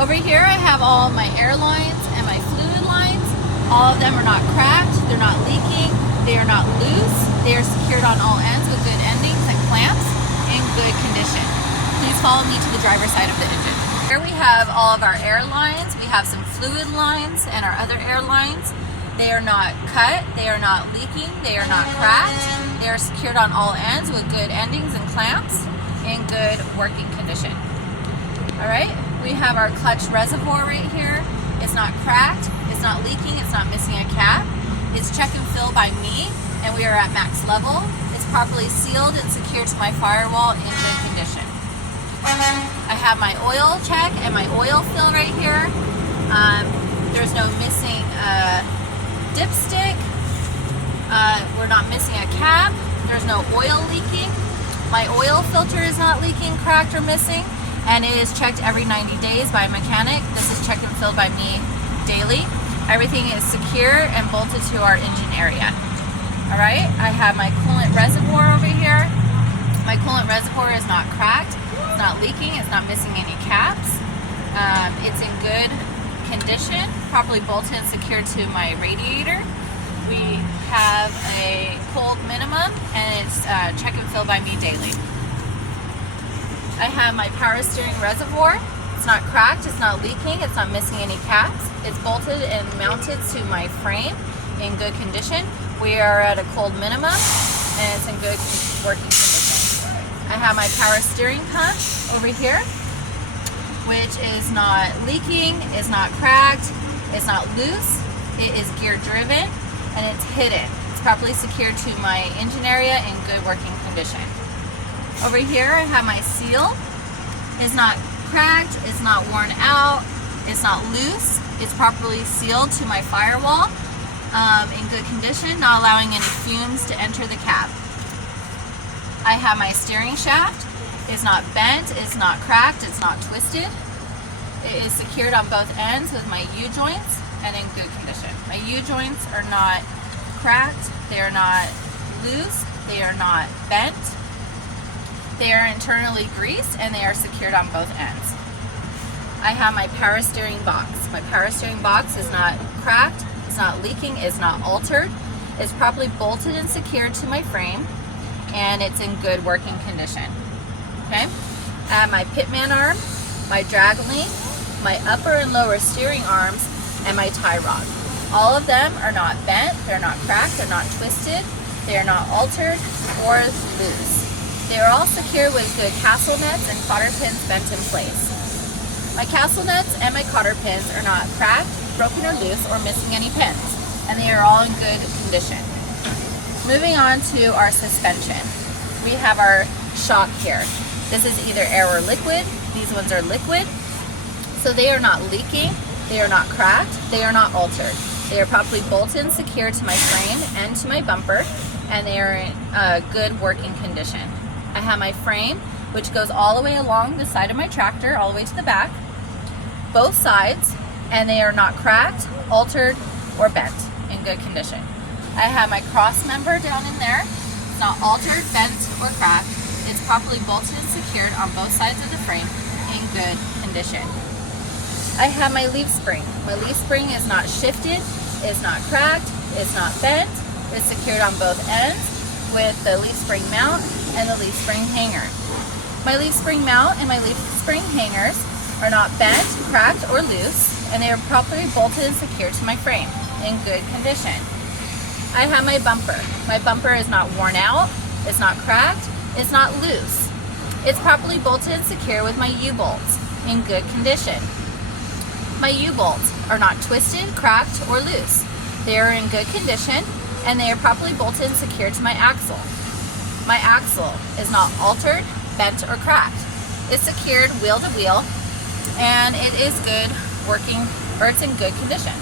Over here I have all of my air lines and my fluid lines. All of them are not cracked, they're not leaking, they are not loose, they are secured on all ends with good endings and clamps in good condition. Please follow me to the driver's side of the engine. Here we have all of our air lines, we have some fluid lines and our other air lines. They are not cut, they are not leaking, they are not cracked, they are secured on all ends with good endings and clamps in good working condition. Alright, we have our clutch reservoir right here. It's not cracked, it's not leaking, it's not missing a cap. It's check and fill by me, and we are at max level. It's properly sealed and secured to my firewall in good condition. I have my oil check and my oil fill right here. There's no missing dipstick. We're not missing a cap. There's no oil leaking. My oil filter is not leaking, cracked, or missing, and it is checked every 90 days by a mechanic. This is checked and filled by me daily. Everything is secure and bolted to our engine area. Alright, I have my coolant reservoir over here. My coolant reservoir is not cracked, it's not leaking, it's not missing any caps. It's in good condition, properly bolted and secured to my radiator. We have a cold minimum, and it's check and fill by me daily. I have my power steering reservoir. It's not cracked, it's not leaking, it's not missing any caps. It's bolted and mounted to my frame in good condition. We are at a cold minimum, and it's in good working condition. I have my power steering pump over here, which is not leaking, is not cracked, it's not loose, it is gear driven, and it's hidden. It's properly secured to my engine area in good working condition. Over here I have my seal. It's not cracked, it's not worn out, it's not loose, it's properly sealed to my firewall in good condition, not allowing any fumes to enter the cab. I have my steering shaft. It's not bent, it's not cracked, it's not twisted. It is secured on both ends with my U-joints and in good condition. My U-joints are not cracked, they are not loose, they are not bent. They are internally greased, and they are secured on both ends. I have my power steering box. My power steering box is not cracked, it's not leaking, it's not altered. It's properly bolted and secured to my frame, and it's in good working condition. Okay? I have my pitman arm, my drag link, my upper and lower steering arms, and my tie rod. All of them are not bent, they're not cracked, they're not twisted, they are not altered or loose. They are all secured with good castle nuts and cotter pins bent in place. My castle nuts and my cotter pins are not cracked, broken or loose, or missing any pins, and they are all in good condition. Moving on to our suspension. We have our shock here. This is either air or liquid. These ones are liquid. So they are not leaking, they are not cracked, they are not altered. They are properly bolted and secured to my frame and to my bumper, and they are in good working condition. I have my frame, which goes all the way along the side of my tractor, all the way to the back, both sides, and they are not cracked, altered, or bent, in good condition. I have my cross member down in there. It's not altered, bent, or cracked. It's properly bolted and secured on both sides of the frame in good condition. I have my leaf spring. My leaf spring is not shifted, it's not cracked, it's not bent. It's secured on both ends with the leaf spring mount and the leaf spring hanger. My leaf spring mount and my leaf spring hangers are not bent, cracked, or loose, and they are properly bolted and secured to my frame in good condition. I have my bumper. My bumper is not worn out, it's not cracked, it's not loose. It's properly bolted and secured with my U-bolts in good condition. My U-bolts are not twisted, cracked, or loose. They are in good condition, and they are properly bolted and secured to my axle. My axle is not altered, bent, or cracked. It's secured wheel to wheel, and it is good working, or it's in good condition.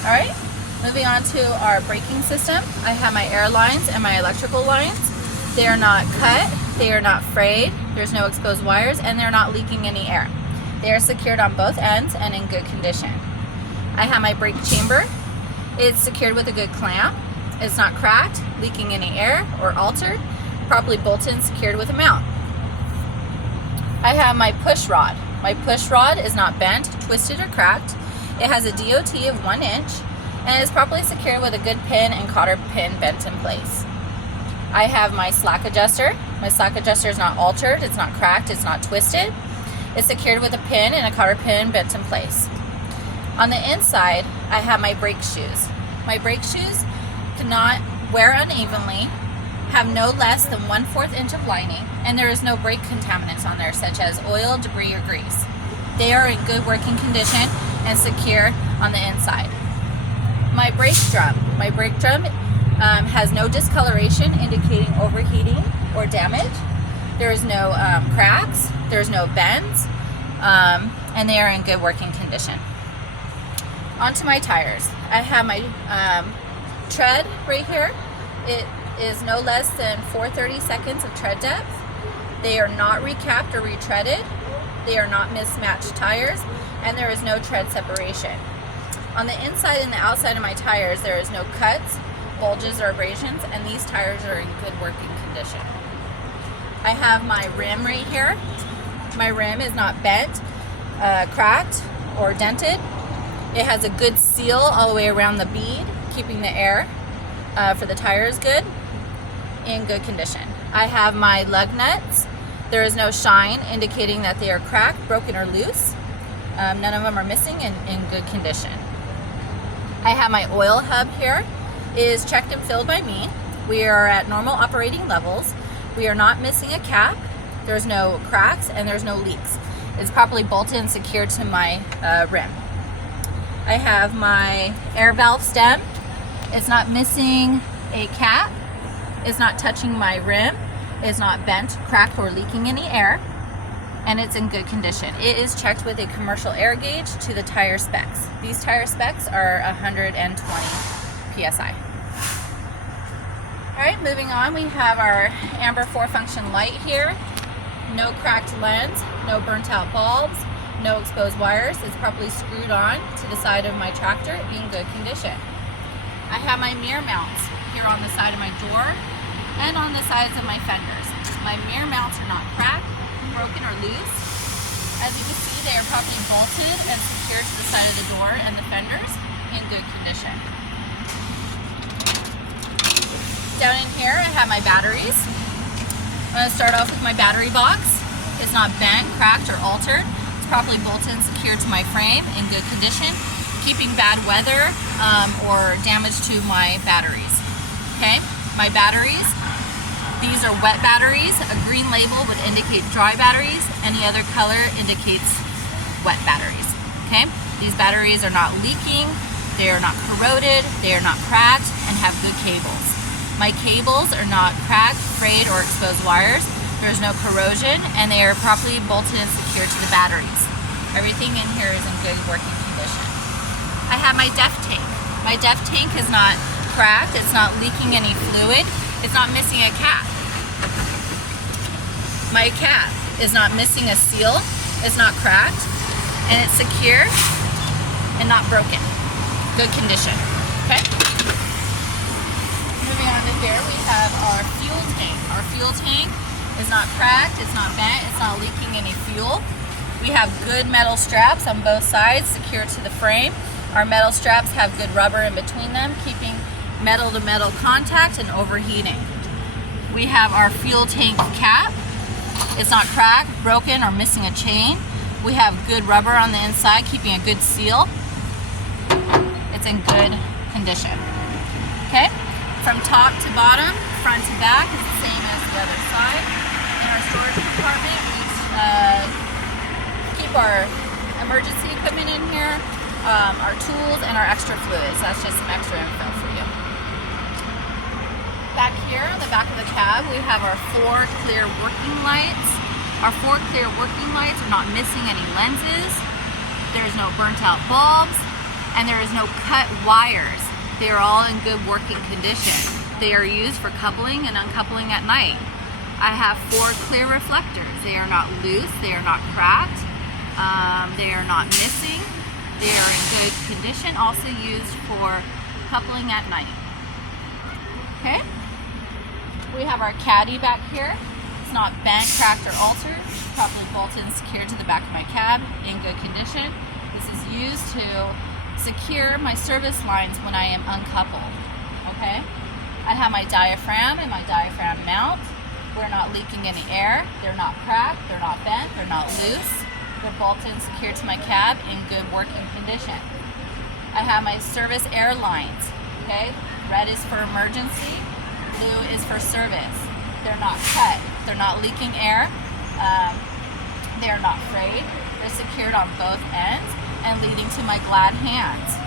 Alright, moving on to our braking system. I have my air lines and my electrical lines. They are not cut, they are not frayed, there's no exposed wires, and they're not leaking any air. They are secured on both ends and in good condition. I have my brake chamber. It's secured with a good clamp. It's not cracked, leaking any air, or altered, properly bolted and secured with a mount. I have my push rod. My push rod is not bent, twisted, or cracked. It has a DOT of 1 inch and is properly secured with a good pin and cotter pin bent in place. I have my slack adjuster. My slack adjuster is not altered, it's not cracked, it's not twisted. It's secured with a pin and a cotter pin bent in place. On the inside, I have my brake shoes. My brake shoes cannot wear unevenly, have no less than 1/4 inch of lining, and there is no brake contaminants on there such as oil, debris, or grease. They are in good working condition and secure on the inside. My brake drum. My brake drum has no discoloration indicating overheating or damage. There is no cracks, there's no bends, and they are in good working condition. Onto my tires. I have my tread right here. It is no less than 4/32 of tread depth. They are not recapped or retreaded. They are not mismatched tires, and there is no tread separation. On the inside and the outside of my tires, there is no cuts, bulges, or abrasions, and these tires are in good working condition. I have my rim right here. My rim is not bent, cracked, or dented. It has a good seal all the way around the bead, keeping the air for the tires good, in good condition. I have my lug nuts. There is no shine indicating that they are cracked, broken, or loose. None of them are missing and in good condition. I have my oil hub here. It is checked and filled by me. We are at normal operating levels. We are not missing a cap. There's no cracks and there's no leaks. It's properly bolted and secured to my rim. I have my air valve stem. It's not missing a cap. It's not touching my rim. It's not bent, cracked, or leaking any air. And it's in good condition. It is checked with a commercial air gauge to the tire specs. These tire specs are 120 PSI. All right, moving on, we have our amber 4-function light here. No cracked lens, no burnt out bulbs, no exposed wires. It's properly screwed on to the side of my tractor in good condition. I have my mirror mounts here on the side of my door and on the sides of my fenders. My mirror mounts are not cracked, broken, or loose. As you can see, they are properly bolted and secured to the side of the door and the fenders in good condition. Down in here, I have my batteries. I'm going to start off with my battery box. It's not bent, cracked, or altered. It's properly bolted and secured to my frame in good condition, keeping bad weather or damage to my batteries. Okay, my batteries. These are wet batteries. A green label would indicate dry batteries. Any other color indicates wet batteries. Okay? These batteries are not leaking, they are not corroded, they are not cracked, and have good cables. My cables are not cracked, frayed, or exposed wires. There's no corrosion, and they are properly bolted and secured to the batteries. Everything in here is in good working condition. I have my DEF tank. My DEF tank is not cracked, it's not leaking any fluid, it's not missing a cap. My cap is not missing a seal, it's not cracked, and it's secure and not broken. Good condition, okay? Moving on to here, we have our fuel tank. Our fuel tank is not cracked, it's not bent, it's not leaking any fuel. We have good metal straps on both sides secured to the frame. Our metal straps have good rubber in between them, keeping metal to metal contact and overheating. We have our fuel tank cap. It's not cracked, broken, or missing a chain. We have good rubber on the inside, keeping a good seal. It's in good condition. Okay? From top to bottom, front to back is the same as the other side. In our storage compartment, we keep our emergency equipment in here, our tools, and our extra fluids. That's just some extra info for you. Back here on the back of the cab, we have our 4 clear working lights. Our 4 clear working lights are not missing any lenses. There's no burnt out bulbs, and there is no cut wires. They are all in good working condition. They are used for coupling and uncoupling at night. I have 4 clear reflectors. They are not loose, they are not cracked, they are not missing. They are in good condition, also used for coupling at night. Okay? We have our caddy back here. It's not bent, cracked, or altered. It's properly bolted and secured to the back of my cab in good condition. This is used to secure my service lines when I am uncoupled. Okay? I have my diaphragm and my diaphragm mount. We're not leaking any air. They're not cracked. They're not bent. They're not loose. They're bolted and secured to my cab in good working condition. I have my service air lines. Okay? Red is for emergency. Blue is for service. They're not cut. They're not leaking air. They're not frayed. They're secured on both ends and leading to my glad hands.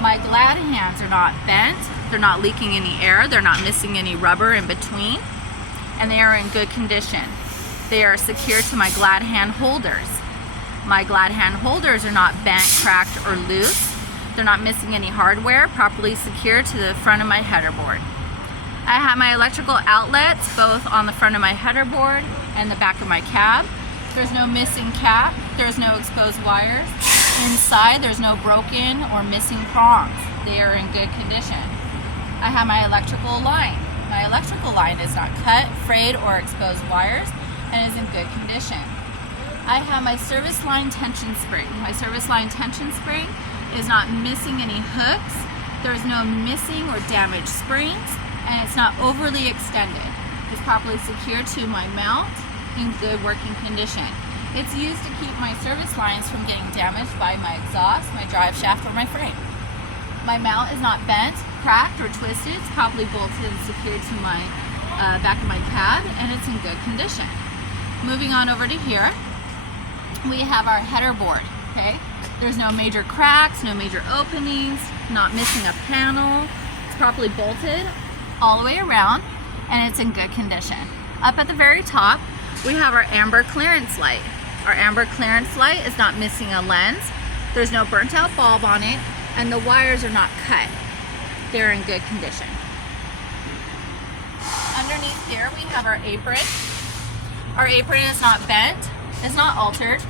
My glad hands are not bent. They're not leaking any air. They're not missing any rubber in between. And they are in good condition. They are secured to my glad hand holders. My glad hand holders are not bent, cracked, or loose. They're not missing any hardware, properly secured to the front of my header board. I have my electrical outlets both on the front of my header board and the back of my cab. There's no missing cap. There's no exposed wires. Inside, there's no broken or missing prongs. They are in good condition. I have my electrical line. My electrical line is not cut, frayed, or exposed wires and is in good condition. I have my service line tension spring. My service line tension spring is not missing any hooks. There's no missing or damaged springs, and it's not overly extended. It's properly secured to my mount in good working condition. It's used to keep my service lines from getting damaged by my exhaust, my drive shaft, or my frame. My mount is not bent, cracked, or twisted. It's properly bolted and secured to my back of my cab, and it's in good condition. Moving on over to here, we have our header board. Okay, there's no major cracks, no major openings, not missing a panel. It's properly bolted all the way around, and it's in good condition. Up at the very top, we have our amber clearance light. Our amber clearance light is not missing a lens. There's no burnt out bulb on it, and the wires are not cut. They're in good condition. Underneath here, we have our apron. Our apron is not bent, it's not altered,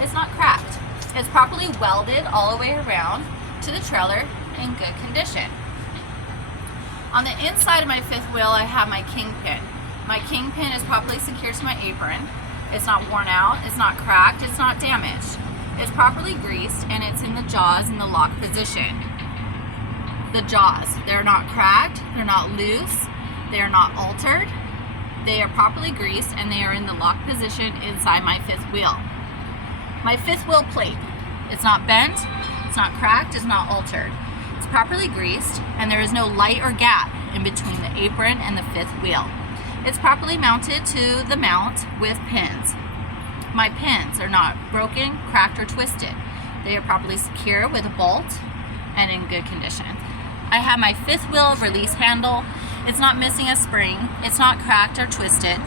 it's not cracked. It's properly welded all the way around to the trailer in good condition. On the inside of my fifth wheel, I have my kingpin. My kingpin is properly secured to my apron. It's not worn out, it's not cracked, it's not damaged. It's properly greased, and it's in the jaws in the lock position. The jaws, they're not cracked, they're not loose, they are not altered. They are properly greased, and they are in the lock position inside my fifth wheel. My fifth wheel plate, it's not bent, it's not cracked, it's not altered. It's properly greased, and there is no light or gap in between the apron and the fifth wheel. It's properly mounted to the mount with pins. My pins are not broken, cracked, or twisted. They are properly secure with a bolt and in good condition. I have my fifth wheel release handle. It's not missing a spring, it's not cracked or twisted,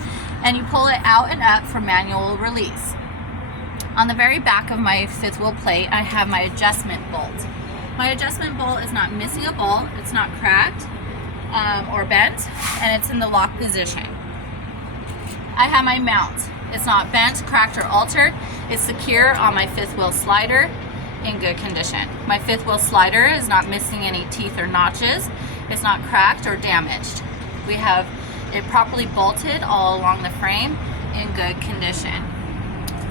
and you pull it out and up for manual release. On the very back of my fifth wheel plate, I have my adjustment bolt. My adjustment bolt is not missing a bolt, it's not cracked or bent, and it's in the lock position. I have my mount. It's not bent, cracked, or altered. It's secure on my fifth wheel slider in good condition. My fifth wheel slider is not missing any teeth or notches. It's not cracked or damaged. We have it properly bolted all along the frame in good condition.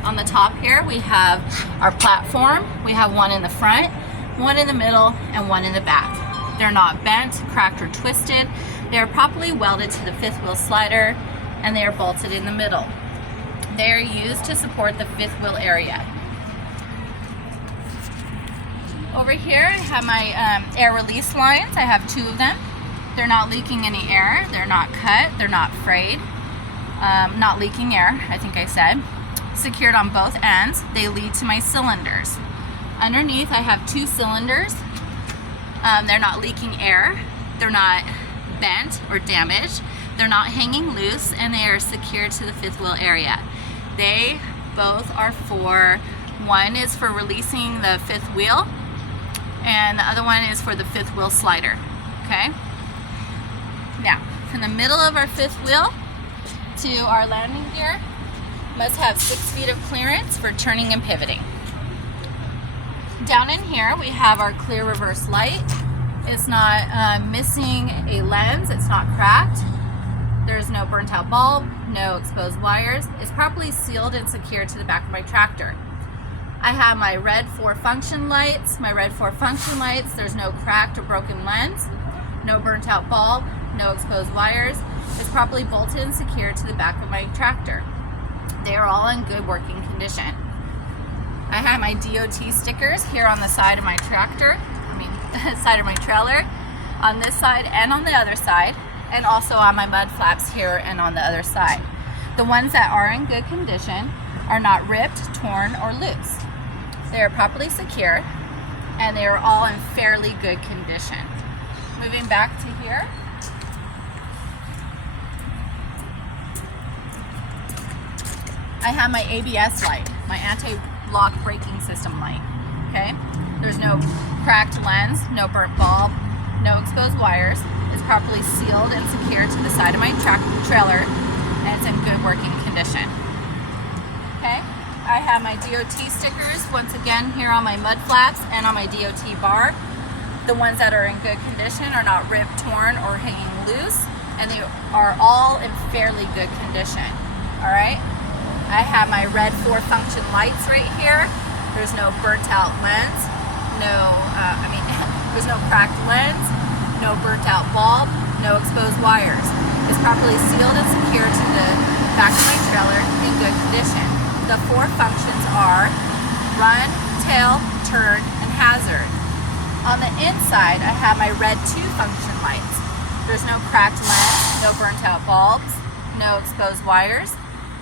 On the top here, we have our platform. We have one in the front, one in the middle, and one in the back. They're not bent, cracked, or twisted. They are properly welded to the fifth wheel slider, and they are bolted in the middle. They are used to support the fifth wheel area. Over here, I have my air release lines. I have 2 of them. They're not leaking any air. They're not cut. They're not frayed. Not leaking air, I think I said. Secured on both ends. They lead to my cylinders. Underneath, I have 2 cylinders. They're not leaking air. They're not bent or damaged. They're not hanging loose, and they are secured to the fifth wheel area. They both are one is for releasing the fifth wheel, and the other one is for the fifth wheel slider. Okay? Now, from the middle of our fifth wheel to our landing gear, must have 6 feet of clearance for turning and pivoting. Down in here, we have our clear reverse light. It's not missing a lens. It's not cracked. There's no burnt out bulb, no exposed wires. It's properly sealed and secured to the back of my tractor. I have my red 4 function lights. There's no cracked or broken lens, no burnt out bulb, no exposed wires. It's properly bolted and secured to the back of my tractor. They are all in good working condition. I have my DOT stickers here on the side of my tractor, side of my trailer, on this side and on the other side, and also on my mud flaps here and on the other side. The ones that are in good condition are not ripped, torn, or loose. They are properly secured, and they are all in fairly good condition. Moving back to here. I have my ABS light, my anti-lock braking system light, okay? There's no cracked lens, no burnt bulb, no exposed wires. It's properly sealed and secured to the side of my trailer, and it's in good working condition, okay? I have my DOT stickers, once again, here on my mud flaps and on my DOT bar. The ones that are in good condition are not ripped, torn, or hanging loose, and they are all in fairly good condition, all right? I have my red 4 function lights right here. There's no burnt out lens, there's no cracked lens, no burnt out bulb, no exposed wires. It's properly sealed and secured to the back of my trailer in good condition. The 4 functions are run, tail, turn, and hazard. On the inside, I have my red 2 function lights. There's no cracked lens, no burnt out bulbs, no exposed wires,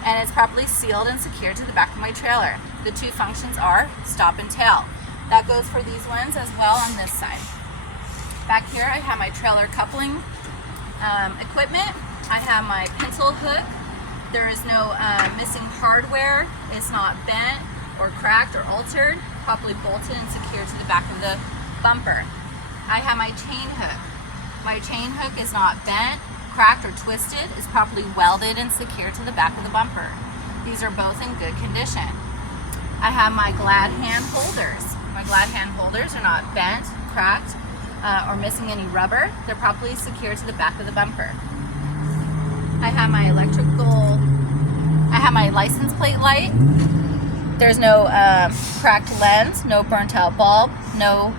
and it's properly sealed and secured to the back of my trailer. The 2 functions are stop and tail. That goes for these ones as well on this side. Back here, I have my trailer coupling equipment. I have my pencil hook. There is no missing hardware. It's not bent or cracked or altered. Properly bolted and secured to the back of the bumper. I have my chain hook. My chain hook is not bent, cracked, or twisted. It's properly welded and secured to the back of the bumper. These are both in good condition. I have my glad hand holders. My glad hand holders are not bent, cracked, or missing any rubber. They're properly secured to the back of the bumper. I have my license plate light. There's no cracked lens, no burnt out bulb, no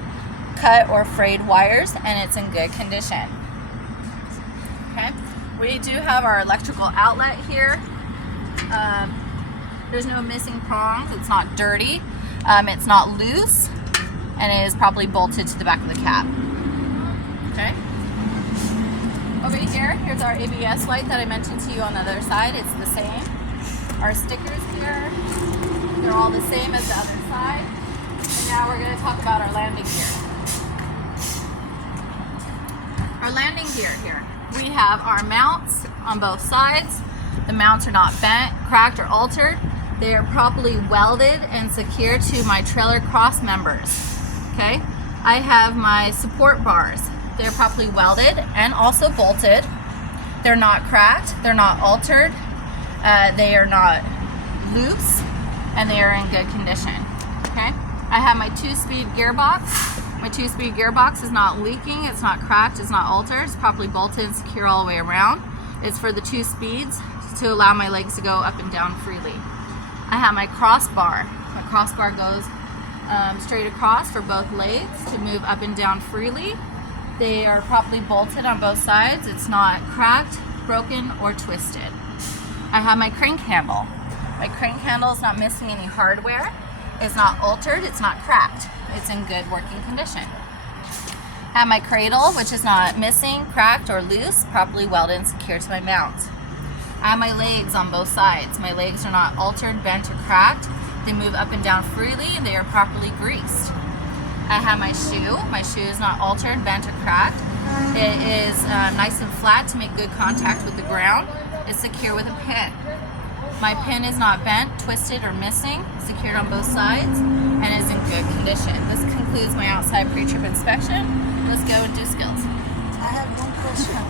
cut or frayed wires, and it's in good condition. Okay, we do have our electrical outlet here. There's no missing prongs. It's not dirty. It's not loose, and it is properly bolted to the back of the cab. Okay. Over here, here's our ABS light that I mentioned to you on the other side. It's the same. Our stickers here, they're all the same as the other side. And now we're going to talk about our landing gear. Our landing gear here. We have our mounts on both sides. The mounts are not bent, cracked, or altered. They are properly welded and secured to my trailer cross members. Okay. I have my support bars. They're properly welded and also bolted. They're not cracked, they're not altered, they are not loose, and they are in good condition. Okay, I have my 2-speed gearbox. My 2-speed gearbox is not leaking, it's not cracked, it's not altered, it's properly bolted and secure all the way around. It's for the 2 speeds to allow my legs to go up and down freely. I have my crossbar. My crossbar goes straight across for both legs to move up and down freely. They are properly bolted on both sides. It's not cracked, broken, or twisted. I have my crank handle. My crank handle is not missing any hardware. It's not altered, it's not cracked. It's in good working condition. I have my cradle, which is not missing, cracked, or loose, properly welded and secured to my mount. I have my legs on both sides. My legs are not altered, bent, or cracked. They move up and down freely, and they are properly greased. I have my shoe. My shoe is not altered, bent, or cracked. It is nice and flat to make good contact with the ground. It's secure with a pin. My pin is not bent, twisted, or missing, secured on both sides, and is in good condition. This concludes my outside pre-trip inspection. Let's go and do skills. I have one question.